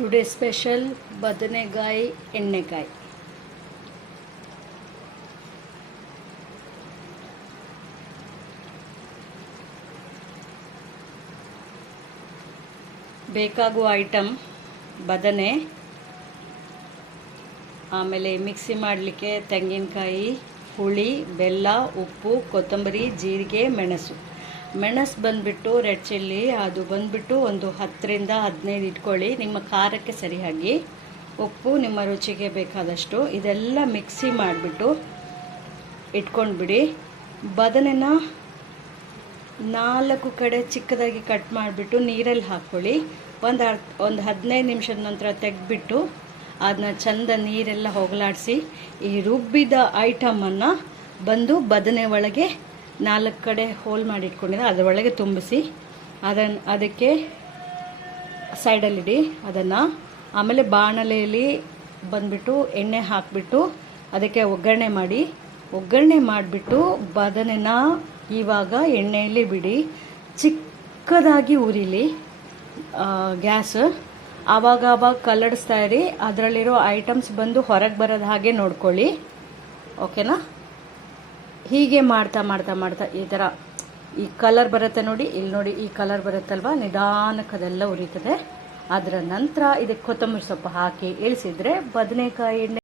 Today special ಬದನೆಕಾಯಿ ಎಣ್ಣೆಕಾಯಿ. ಬೇಕಾಗುವ item ಬದನೆ, ಆಮೇಲೆ ಮಿಕ್ಸಿ ಮಾಡಲಿಕ್ಕೆ ತೆಂಗಿನಕಾಯಿ, ಹುಳಿ, ಬೆಲ್ಲ, ಉಪ್ಪು, ಕೊತ್ತಂಬರಿ, ಜೀರಿಗೆ, ಮೆಣಸು ಬಂದುಬಿಟ್ಟು ರೆಡ್ ಚಿಲ್ಲಿ, ಅದು ಬಂದುಬಿಟ್ಟು ಒಂದು 10ರಿಂದ 15 ಇಟ್ಕೊಳ್ಳಿ, ನಿಮ್ಮ ಖಾರಕ್ಕೆ ಸರಿಯಾಗಿ. ಉಪ್ಪು ನಿಮ್ಮ ರುಚಿಗೆ ಬೇಕಾದಷ್ಟು. ಇದೆಲ್ಲ ಮಿಕ್ಸಿ ಮಾಡಿಬಿಟ್ಟು ಇಟ್ಕೊಂಡ್ಬಿಡಿ. ಬದನೆನ 4 ಕಡೆ ಚಿಕ್ಕದಾಗಿ ಕಟ್ ಮಾಡಿಬಿಟ್ಟು ನೀರಲ್ಲಿ ಹಾಕ್ಕೊಳ್ಳಿ. ಒಂದು 15 ನಿಮಿಷದ ನಂತರ ತೆಗೆದ್ಬಿಟ್ಟು ಅದನ್ನ ಚಂದ ನೀರೆಲ್ಲ ಹೋಗಲಾಡಿಸಿ ಈ ರುಬ್ಬಿದ ಐಟಮನ್ನು ಬಂದು ಬದನೆ ಒಳಗೆ 4 ಕಡೆ ಹೋಲ್ ಮಾಡಿ ಇಟ್ಕೊಂಡಿದ್ದೆ ಅದರೊಳಗೆ ತುಂಬಿಸಿ ಅದಕ್ಕೆ ಸೈಡಲ್ಲಿಡಿ ಅದನ್ನು. ಆಮೇಲೆ ಬಾಣಲೆಯಲ್ಲಿ ಬಂದುಬಿಟ್ಟು ಎಣ್ಣೆ ಹಾಕಿಬಿಟ್ಟು ಅದಕ್ಕೆ ಒಗ್ಗರಣೆ ಮಾಡಿಬಿಟ್ಟು ಬದನೆನ ಇವಾಗ ಎಣ್ಣೆಯಲ್ಲಿ ಬಿಡಿ. ಚಿಕ್ಕದಾಗಿ ಉರಿಲಿ ಗ್ಯಾಸ್. ಆವಾಗ ಕಲ್ಲಡಿಸ್ತಾ ಇರಿ. ಅದರಲ್ಲಿರೋ ಐಟಮ್ಸ್ ಬಂದು ಹೊರಗೆ ಬರೋದು ಹಾಗೆ ನೋಡ್ಕೊಳ್ಳಿ. ಓಕೆನಾ? ಹೀಗೆ ಮಾಡ್ತಾ ಈ ಥರ ಈ ಕಲರ್ ಬರುತ್ತೆ ನೋಡಿ, ಇಲ್ಲಿ ನೋಡಿ, ಈ ಕಲರ್ ಬರುತ್ತಲ್ವ, ನಿಧಾನಕ್ಕೆ ಅದೆಲ್ಲ ಉರಿತದೆ. ಅದರ ನಂತರ ಇದಕ್ಕೆ ಕೊತ್ತಂಬರಿ ಸೊಪ್ಪು ಹಾಕಿ ಇಳಿಸಿದರೆ ಬದನೆಕಾಯಿ ಎಣ್ಣೆ